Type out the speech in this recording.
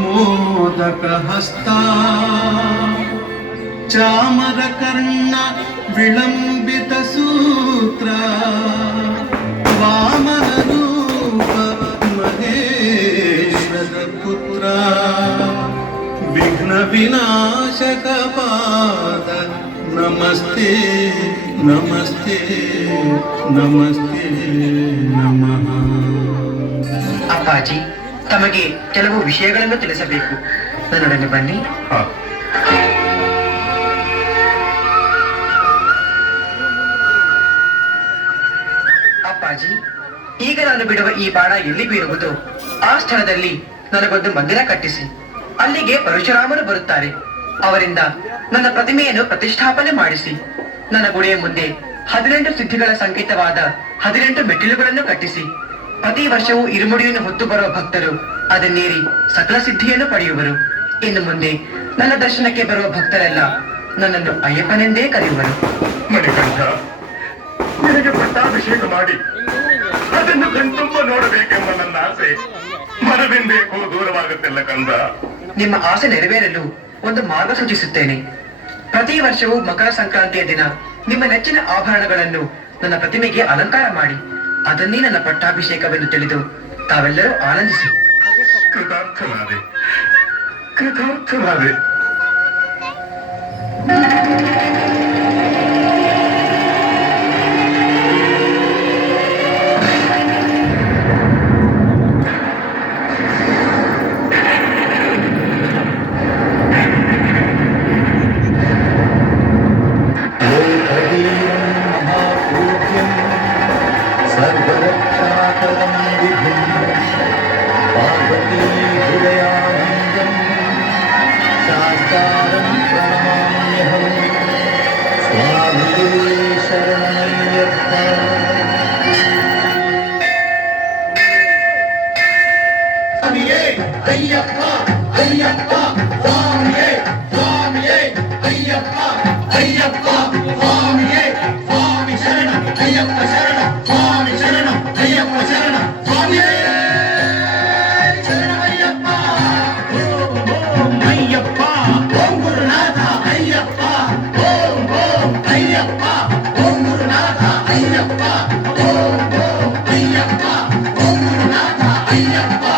मोदक हस्ता चामर कर्ण विलंबित सूत्र वामन रूप महेश्वर पुत्र विघ्न विनाशक पाद नमस्ते नमस्ते नमस्ते नमः। ಅಪ್ಪಾಜಿ, ತಮಗೆ ಕೆಲವು ವಿಷಯಗಳನ್ನು ತಿಳಿಸಬೇಕು. ನನ್ನೊಡನೆ ಬನ್ನಿ. ಅಪ್ಪಾಜಿ, ಈಗ ನಾನು ಬಿಡುವ ಈ ಬಾಣ ಎಲ್ಲಿ ಬೀಳುವುದು, ಆ ಸ್ಥಳದಲ್ಲಿ ನನಗೊಂದು ಮಂದಿರ ಕಟ್ಟಿಸಿ ಅಲ್ಲಿಗೆ ಪರಶುರಾಮರು ಬರುತ್ತಾರೆ. ಅವರಿಂದ ನನ್ನ ಪ್ರತಿಮೆಯನ್ನು ಪ್ರತಿಷ್ಠಾಪನೆ ಮಾಡಿಸಿ ನನ್ನ ಗುಡಿಯ ಮುಂದೆ 18 ಸಿದ್ಧಿಗಳ ಸಂಕೇತವಾದ 18 ಮೆಟ್ಟಿಲುಗಳನ್ನು ಕಟ್ಟಿಸಿ ಪ್ರತಿ ವರ್ಷವೂ ಇರುಮುಡಿಯನ್ನು ಹೊತ್ತು ಬರುವ ಭಕ್ತರು ಅದನ್ನೇರಿ ಸಕಲ ಸಿದ್ಧಿಯನ್ನು ಪಡೆಯುವರು. ಇನ್ನು ಮುಂದೆ ನನ್ನ ದರ್ಶನಕ್ಕೆ ಬರುವ ಭಕ್ತರೆಲ್ಲ ನನ್ನನ್ನು ಅಯ್ಯಪ್ಪನೆಂದೇ ಕರೆಯುವರು. ಮಣಿಕಂಠ, ನಿನಗೆ ಪಟ್ಟಾಭಿಷೇಕ ಮಾಡಿ ಅದನ್ನು ಕಣ್ತುಂಬ ನೋಡಬೇಕೆಂಬ ನನ್ನ ಆಸೆ ಮನದಿಂದೇಕೋ ದೂರವಾಗುತ್ತಿಲ್ಲ ಕಂದ. ನಿಮ್ಮ ಆಸೆ ನೆರವೇರಲು ಒಂದು ಮಾರ್ಗ ಸೂಚಿಸುತ್ತೇನೆ. ಪ್ರತಿ ವರ್ಷವೂ ಮಕರ ಸಂಕ್ರಾಂತಿಯ ದಿನ ನಿಮ್ಮ ನೆಚ್ಚಿನ ಆಭರಣಗಳನ್ನು ನನ್ನ ಪ್ರತಿಮೆಗೆ ಅಲಂಕಾರ ಮಾಡಿ ಅದನ್ನೇ ನನ್ನ ಪಟ್ಟಾಭಿಷೇಕವೆಂದು ತಿಳಿದು ತಾವೆಲ್ಲರೂ ಆನಂದಿಸಿ. ಕೃತಾರ್ಥನಾದೆ, ಕೃತಾರ್ಥನಾದೆ. सर्वरक्षाकरं विभुं पार्वती हृदयानन्दं शास्तारं प्रणमाम्यहं स्वामिये शरणमय्यप्पा। स्वामिये अय्यप्पा अय्यप्पा स्वामिये स्वामिये अय्यप्पा अय्यप्पा स्वामिये स्वामि शरणं अय्यप्पा शरणं स्वामि शरणं अय्यप्प शरणं स्वामिये शरणमय्यप्पा। ओम ओम अय्यप्पा ओम गुरुनाथ अय्यप्पा ओम ओम अय्यप्पा ओम गुरुनाथ अय्यप्पा ओम ओम अय्यप्पा ओम गुरुनाथ अय्यप्पा।